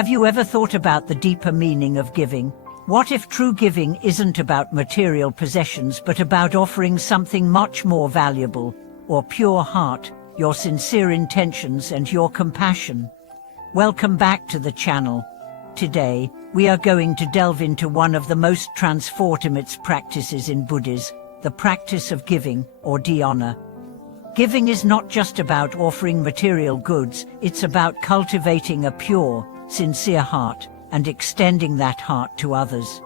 Have you ever thought about the deeper meaning of giving? What if true giving isn't about material possessions but about offering something much more valuable, or pure heart, your sincere intentions and your compassion? Welcome back to the channel. Today, we are going to delve into one of the most transformative practices in Buddhism, the practice of giving, or dhyana. Giving is not just about offering material goods, it's about cultivating a pure, sincere heart, and extending that heart to others.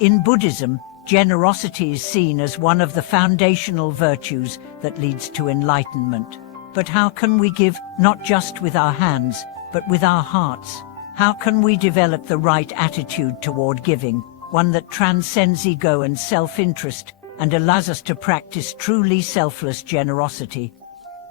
In Buddhism, generosity is seen as one of the foundational virtues that leads to enlightenment. But how can we give, not just with our hands, but with our hearts? How can we develop the right attitude toward giving, one that transcends ego and self-interest, and allows us to practice truly selfless generosity?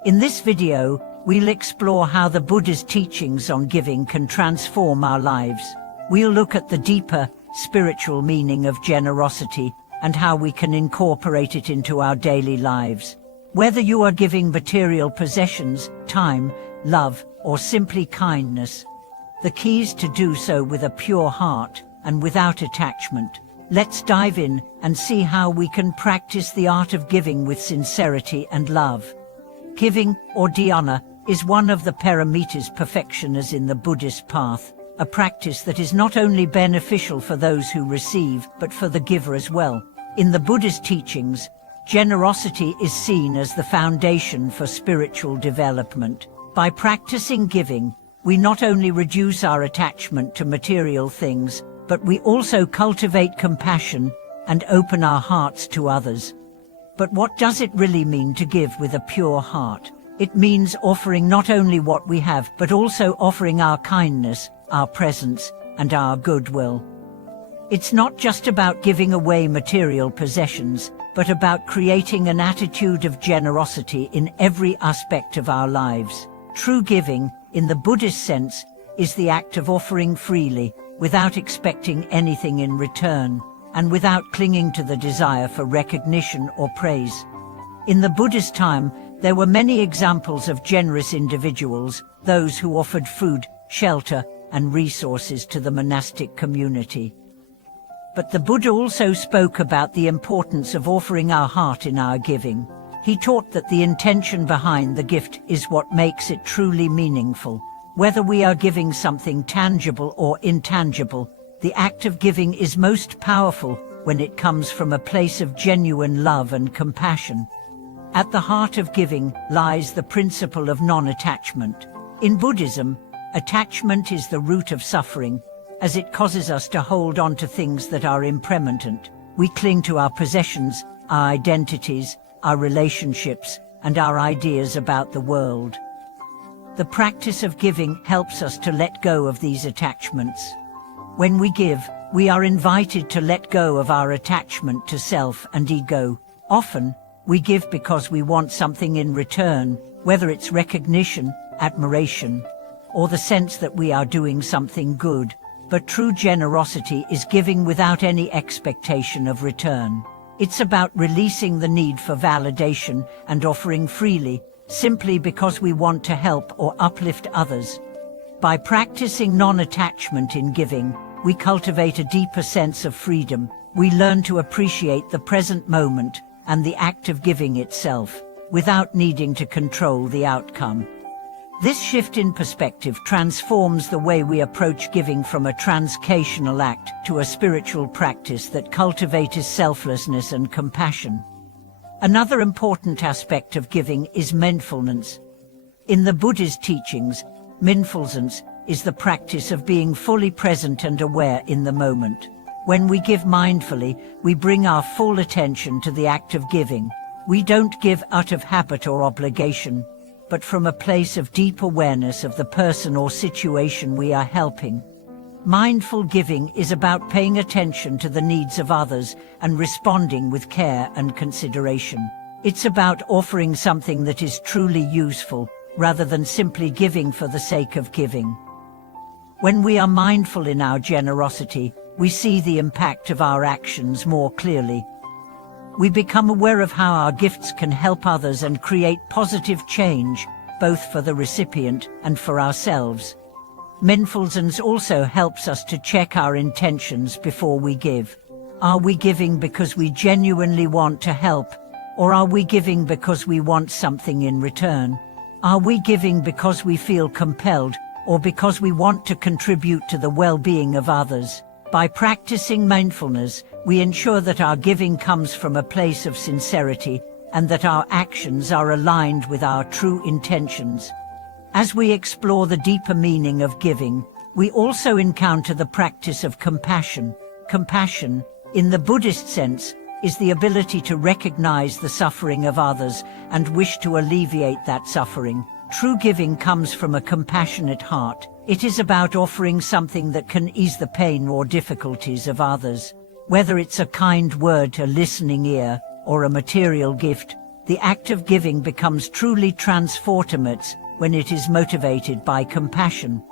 In this video, we'll explore how the Buddha's teachings on giving can transform our lives. We'll look at the deeper, spiritual meaning of generosity and how we can incorporate it into our daily lives. Whether you are giving material possessions, time, love, or simply kindness, the key is to do so with a pure heart and without attachment. Let's dive in and see how we can practice the art of giving with sincerity and love. Giving, or dhyana, is one of the paramitas perfectioners in the Buddhist path, a practice that is not only beneficial for those who receive, but for the giver as well. In the Buddhist teachings, generosity is seen as the foundation for spiritual development. By practicing giving, we not only reduce our attachment to material things, but we also cultivate compassion and open our hearts to others. But what does it really mean to give with a pure heart? It means offering not only what we have, but also offering our kindness, our presence, and our goodwill. It's not just about giving away material possessions, but about creating an attitude of generosity in every aspect of our lives. True giving, in the Buddhist sense, is the act of offering freely, without expecting anything in return, and without clinging to the desire for recognition or praise. In the Buddhist time, there were many examples of generous individuals, those who offered food, shelter, and resources to the monastic community. But the Buddha also spoke about the importance of offering our heart in our giving. He taught that the intention behind the gift is what makes it truly meaningful. Whether we are giving something tangible or intangible, the act of giving is most powerful when it comes from a place of genuine love and compassion. At the heart of giving lies the principle of non-attachment. In Buddhism, attachment is the root of suffering, as it causes us to hold on to things that are impermanent. We cling to our possessions, our identities, our relationships, and our ideas about the world. The practice of giving helps us to let go of these attachments. When we give, we are invited to let go of our attachment to self and ego. Often, we give because we want something in return, whether it's recognition, admiration, or the sense that we are doing something good. But true generosity is giving without any expectation of return. It's about releasing the need for validation and offering freely, simply because we want to help or uplift others. By practicing non-attachment in giving, we cultivate a deeper sense of freedom. We learn to appreciate the present moment and the act of giving itself, without needing to control the outcome. This shift in perspective transforms the way we approach giving from a transactional act to a spiritual practice that cultivates selflessness and compassion. Another important aspect of giving is mindfulness. In the Buddha's teachings, mindfulness is the practice of being fully present and aware in the moment. When we give mindfully, we bring our full attention to the act of giving. We don't give out of habit or obligation, but from a place of deep awareness of the person or situation we are helping. Mindful giving is about paying attention to the needs of others and responding with care and consideration. It's about offering something that is truly useful, rather than simply giving for the sake of giving. When we are mindful in our generosity, we see the impact of our actions more clearly. We become aware of how our gifts can help others and create positive change, both for the recipient and for ourselves. Mindfulness also helps us to check our intentions before we give. Are we giving because we genuinely want to help, or are we giving because we want something in return? Are we giving because we feel compelled, or because we want to contribute to the well-being of others? By practicing mindfulness, we ensure that our giving comes from a place of sincerity, and that our actions are aligned with our true intentions. As we explore the deeper meaning of giving, we also encounter the practice of compassion. Compassion, in the Buddhist sense, is the ability to recognize the suffering of others and wish to alleviate that suffering. True giving comes from a compassionate heart. It is about offering something that can ease the pain or difficulties of others. Whether it's a kind word, a listening ear, or a material gift, the act of giving becomes truly transformative when it is motivated by compassion.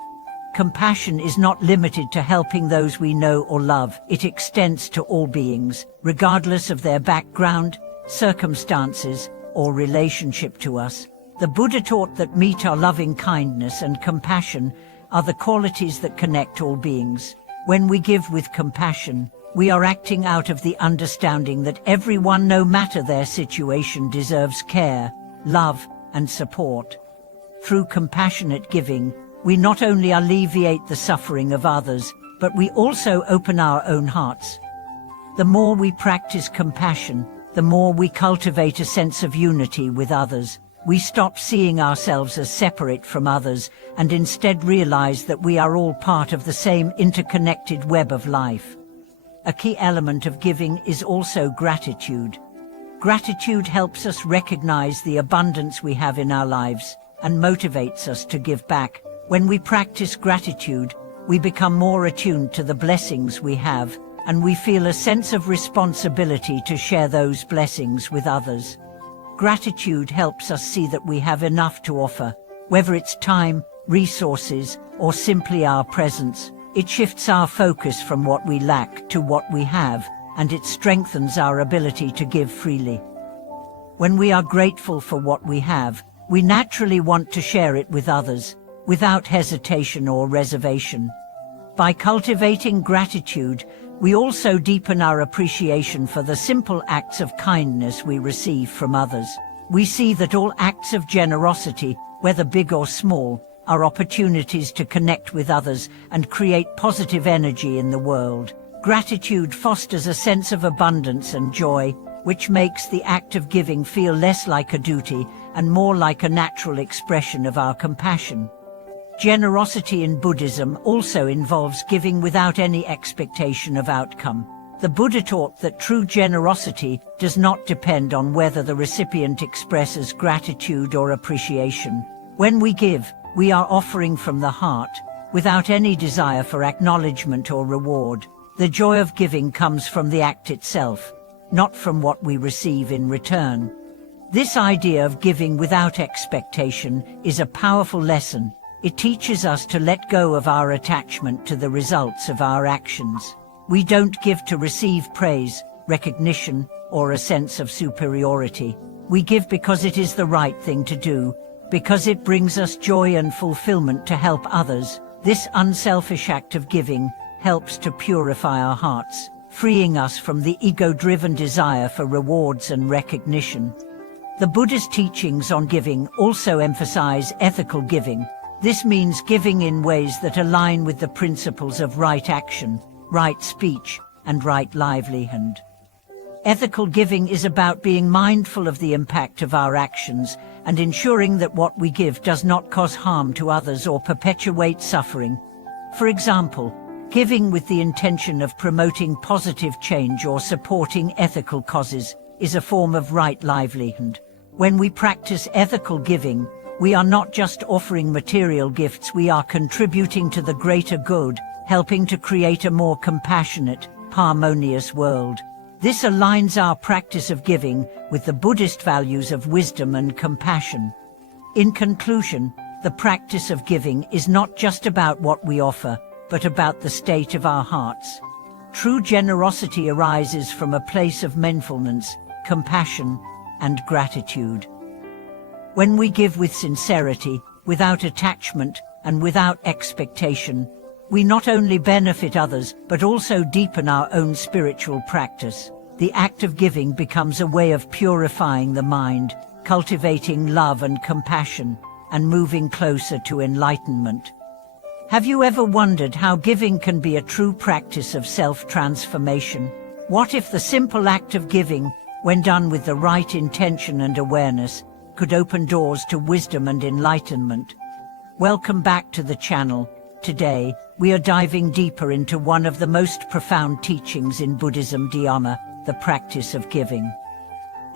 Compassion is not limited to helping those we know or love. It extends to all beings, regardless of their background, circumstances, or relationship to us. The Buddha taught that loving kindness and compassion are the qualities that connect all beings. When we give with compassion, we are acting out of the understanding that everyone, no matter their situation, deserves care, love, and support. Through compassionate giving, we not only alleviate the suffering of others, but we also open our own hearts. The more we practice compassion, the more we cultivate a sense of unity with others. We stop seeing ourselves as separate from others and instead realize that we are all part of the same interconnected web of life. A key element of giving is also gratitude. Gratitude helps us recognize the abundance we have in our lives and motivates us to give back. When we practice gratitude, we become more attuned to the blessings we have, and we feel a sense of responsibility to share those blessings with others. Gratitude helps us see that we have enough to offer, whether it's time, resources, or simply our presence. It shifts our focus from what we lack to what we have, and it strengthens our ability to give freely. When we are grateful for what we have, we naturally want to share it with others, without hesitation or reservation. By cultivating gratitude, we also deepen our appreciation for the simple acts of kindness we receive from others. We see that all acts of generosity, whether big or small, are opportunities to connect with others and create positive energy in the world. Gratitude fosters a sense of abundance and joy, which makes the act of giving feel less like a duty and more like a natural expression of our compassion. Generosity in Buddhism also involves giving without any expectation of outcome. The Buddha taught that true generosity does not depend on whether the recipient expresses gratitude or appreciation. When we give, we are offering from the heart, without any desire for acknowledgement or reward. The joy of giving comes from the act itself, not from what we receive in return. This idea of giving without expectation is a powerful lesson. It teaches us to let go of our attachment to the results of our actions. We don't give to receive praise, recognition, or a sense of superiority. We give because it is the right thing to do, because it brings us joy and fulfillment to help others. This unselfish act of giving helps to purify our hearts, freeing us from the ego-driven desire for rewards and recognition. The Buddha's teachings on giving also emphasize ethical giving. This means giving in ways that align with the principles of right action, right speech, and right livelihood. Ethical giving is about being mindful of the impact of our actions and ensuring that what we give does not cause harm to others or perpetuate suffering. For example, giving with the intention of promoting positive change or supporting ethical causes is a form of right livelihood. When we practice ethical giving, we are not just offering material gifts, we are contributing to the greater good, helping to create a more compassionate, harmonious world. This aligns our practice of giving with the Buddhist values of wisdom and compassion. In conclusion, the practice of giving is not just about what we offer, but about the state of our hearts. True generosity arises from a place of mindfulness, compassion, and gratitude. When we give with sincerity, without attachment, and without expectation, we not only benefit others but also deepen our own spiritual practice. The act of giving becomes a way of purifying the mind, cultivating love and compassion, and moving closer to enlightenment. Have you ever wondered how giving can be a true practice of self-transformation? What if the simple act of giving, when done with the right intention and awareness, could open doors to wisdom and enlightenment? Welcome back to the channel. Today, we are diving deeper into one of the most profound teachings in Buddhism, dhyana, the practice of giving.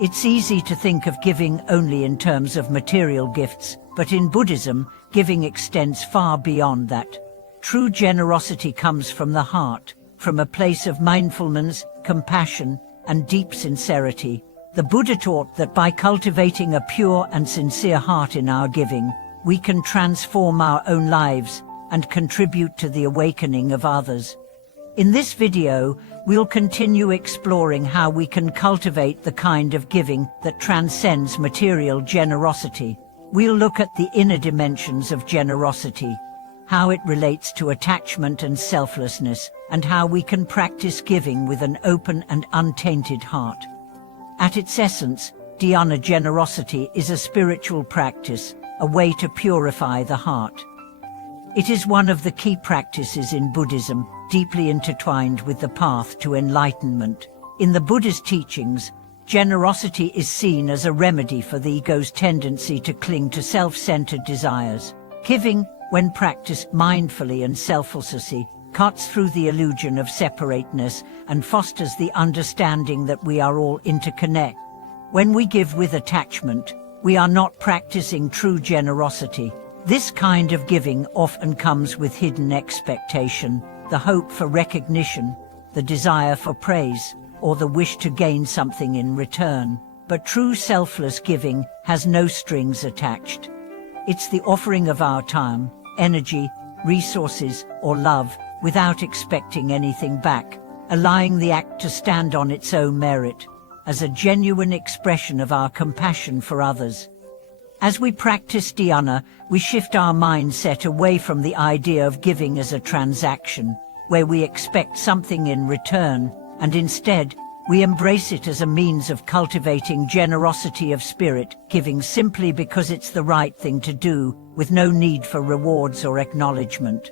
It's easy to think of giving only in terms of material gifts, but in Buddhism, giving extends far beyond that. True generosity comes from the heart, from a place of mindfulness, compassion, and deep sincerity. The Buddha taught that by cultivating a pure and sincere heart in our giving, we can transform our own lives and contribute to the awakening of others. In this video, we'll continue exploring how we can cultivate the kind of giving that transcends material generosity. We'll look at the inner dimensions of generosity, how it relates to attachment and selflessness, and how we can practice giving with an open and untainted heart. At its essence, dhyana generosity is a spiritual practice, a way to purify the heart. It is one of the key practices in Buddhism, deeply intertwined with the path to enlightenment. In the Buddha's teachings, generosity is seen as a remedy for the ego's tendency to cling to self-centered desires. Giving, when practiced mindfully and selflessly, cuts through the illusion of separateness and fosters the understanding that we are all interconnected. When we give with attachment, we are not practicing true generosity. This kind of giving often comes with hidden expectation, the hope for recognition, the desire for praise, or the wish to gain something in return. But true selfless giving has no strings attached. It's the offering of our time, energy, resources, or love, without expecting anything back, allowing the act to stand on its own merit, as a genuine expression of our compassion for others. As we practice dhyana, we shift our mindset away from the idea of giving as a transaction, where we expect something in return, and instead, we embrace it as a means of cultivating generosity of spirit, giving simply because it's the right thing to do, with no need for rewards or acknowledgement.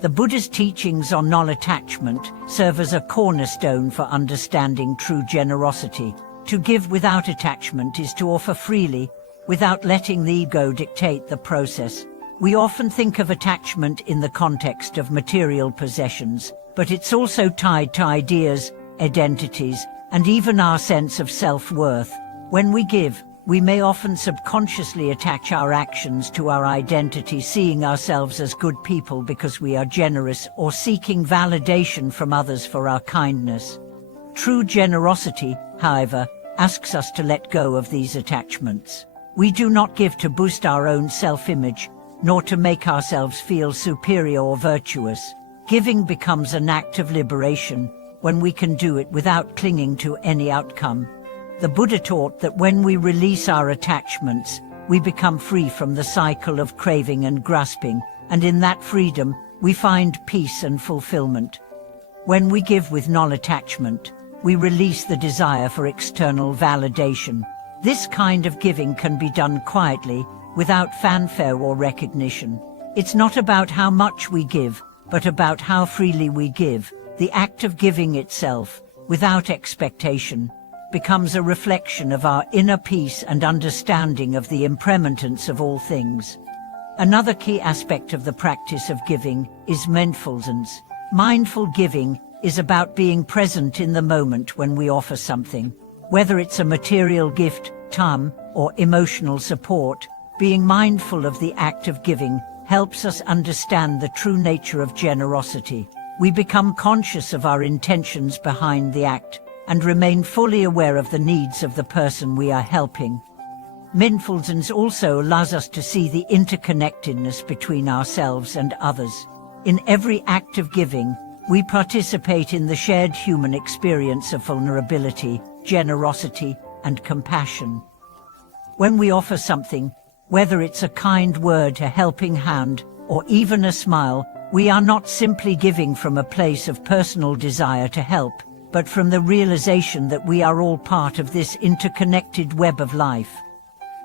The Buddha's teachings on non-attachment serve as a cornerstone for understanding true generosity. To give without attachment is to offer freely, without letting the ego dictate the process. We often think of attachment in the context of material possessions, but it's also tied to ideas, identities, and even our sense of self-worth. When we give, we may often subconsciously attach our actions to our identity, seeing ourselves as good people because we are generous, or seeking validation from others for our kindness. True generosity, however, asks us to let go of these attachments. We do not give to boost our own self-image, nor to make ourselves feel superior or virtuous. Giving becomes an act of liberation when we can do it without clinging to any outcome. The Buddha taught that when we release our attachments, we become free from the cycle of craving and grasping, and in that freedom, we find peace and fulfillment. When we give with non-attachment, we release the desire for external validation. This kind of giving can be done quietly, without fanfare or recognition. It's not about how much we give, but about how freely we give. The act of giving itself, without expectation, becomes a reflection of our inner peace and understanding of the impermanence of all things. Another key aspect of the practice of giving is mindfulness. Mindful giving is about being present in the moment when we offer something. Whether it's a material gift, time, or emotional support, being mindful of the act of giving helps us understand the true nature of generosity. We become conscious of our intentions behind the act and remain fully aware of the needs of the person we are helping. Mindfulness also allows us to see the interconnectedness between ourselves and others. In every act of giving, we participate in the shared human experience of vulnerability, generosity, and compassion. When we offer something, whether it's a kind word, a helping hand, or even a smile, we are not simply giving from a place of personal desire to help, but from the realization that we are all part of this interconnected web of life.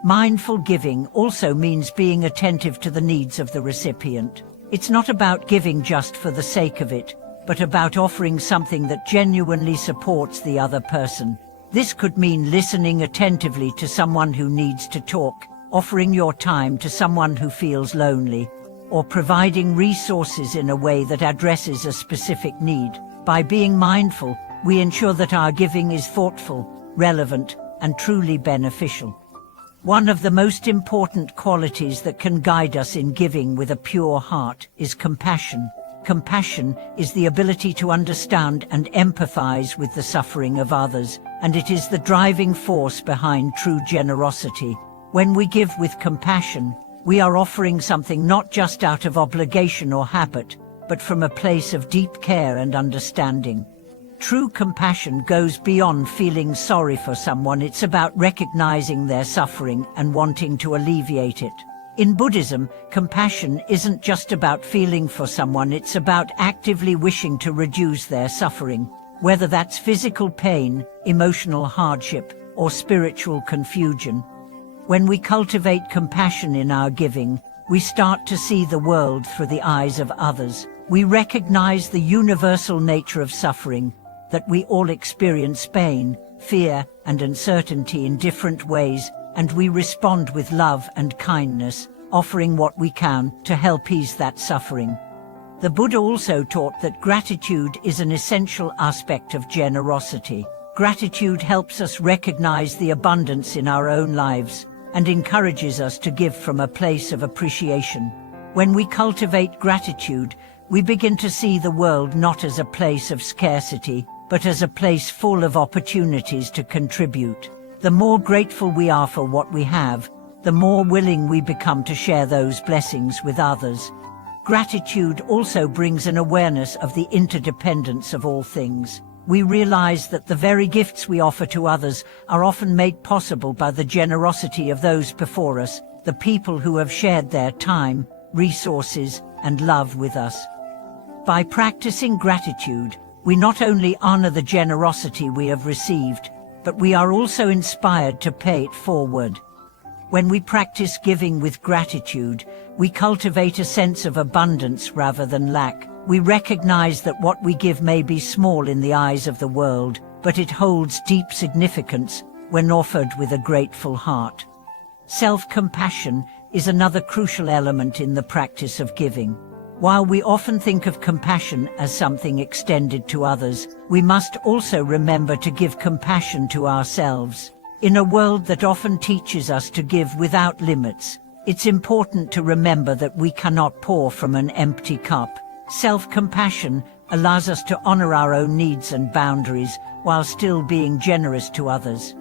Mindful giving also means being attentive to the needs of the recipient. It's not about giving just for the sake of it, but about offering something that genuinely supports the other person. This could mean listening attentively to someone who needs to talk, offering your time to someone who feels lonely, or providing resources in a way that addresses a specific need. By being mindful, we ensure that our giving is thoughtful, relevant, and truly beneficial. One of the most important qualities that can guide us in giving with a pure heart is compassion. Compassion is the ability to understand and empathize with the suffering of others, and it is the driving force behind true generosity. When we give with compassion, we are offering something not just out of obligation or habit, but from a place of deep care and understanding. True compassion goes beyond feeling sorry for someone. It's about recognizing their suffering and wanting to alleviate it. In Buddhism, compassion isn't just about feeling for someone, it's about actively wishing to reduce their suffering, whether that's physical pain, emotional hardship, or spiritual confusion. When we cultivate compassion in our giving, we start to see the world through the eyes of others. We recognize the universal nature of suffering, that we all experience pain, fear, and uncertainty in different ways, and we respond with love and kindness, offering what we can to help ease that suffering. The Buddha also taught that gratitude is an essential aspect of generosity. Gratitude helps us recognize the abundance in our own lives and encourages us to give from a place of appreciation. When we cultivate gratitude, we begin to see the world not as a place of scarcity, but as a place full of opportunities to contribute. The more grateful we are for what we have, the more willing we become to share those blessings with others. Gratitude also brings an awareness of the interdependence of all things. We realize that the very gifts we offer to others are often made possible by the generosity of those before us, the people who have shared their time, resources, and love with us. By practicing gratitude, we not only honor the generosity we have received, but we are also inspired to pay it forward. When we practice giving with gratitude, we cultivate a sense of abundance rather than lack. We recognize that what we give may be small in the eyes of the world, but it holds deep significance when offered with a grateful heart. Self-compassion is another crucial element in the practice of giving. While we often think of compassion as something extended to others, we must also remember to give compassion to ourselves. In a world that often teaches us to give without limits, it's important to remember that we cannot pour from an empty cup. Self-compassion allows us to honor our own needs and boundaries while still being generous to others.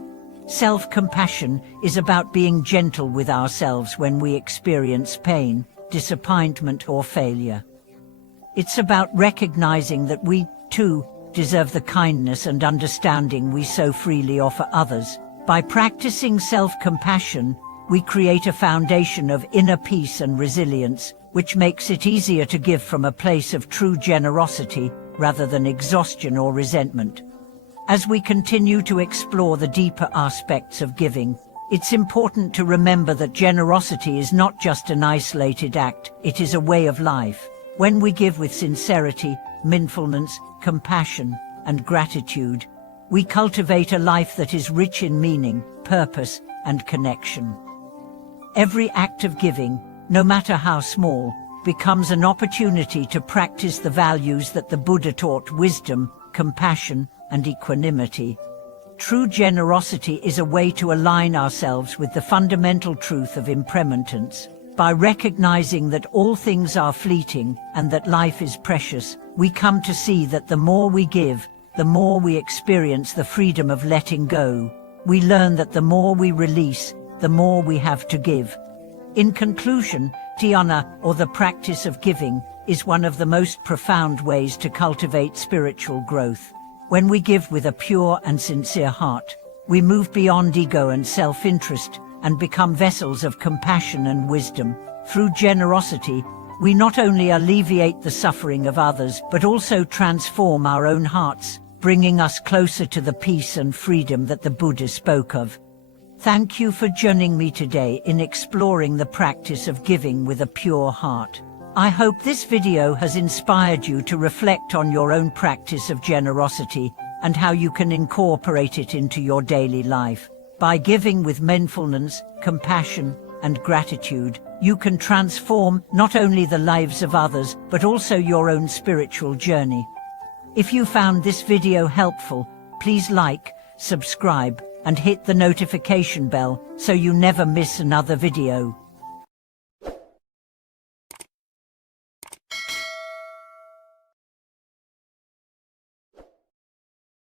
Self-compassion is about being gentle with ourselves when we experience pain, disappointment, or failure. It's about recognizing that we, too, deserve the kindness and understanding we so freely offer others. By practicing self-compassion, we create a foundation of inner peace and resilience, which makes it easier to give from a place of true generosity rather than exhaustion or resentment. As we continue to explore the deeper aspects of giving, it's important to remember that generosity is not just an isolated act, it is a way of life. When we give with sincerity, mindfulness, compassion, and gratitude, we cultivate a life that is rich in meaning, purpose, and connection. Every act of giving, no matter how small, becomes an opportunity to practice the values that the Buddha taught: wisdom, compassion, and equanimity. True generosity is a way to align ourselves with the fundamental truth of impermanence. By recognizing that all things are fleeting and that life is precious, we come to see that the more we give, the more we experience the freedom of letting go. We learn that the more we release, the more we have to give. In conclusion, dhyana, or the practice of giving, is one of the most profound ways to cultivate spiritual growth. When we give with a pure and sincere heart, we move beyond ego and self-interest and become vessels of compassion and wisdom. Through generosity, we not only alleviate the suffering of others, but also transform our own hearts, bringing us closer to the peace and freedom that the Buddha spoke of. Thank you for joining me today in exploring the practice of giving with a pure heart. I hope this video has inspired you to reflect on your own practice of generosity and how you can incorporate it into your daily life. By giving with mindfulness, compassion, and gratitude, you can transform not only the lives of others, but also your own spiritual journey. If you found this video helpful, please like, subscribe, and hit the notification bell so you never miss another video.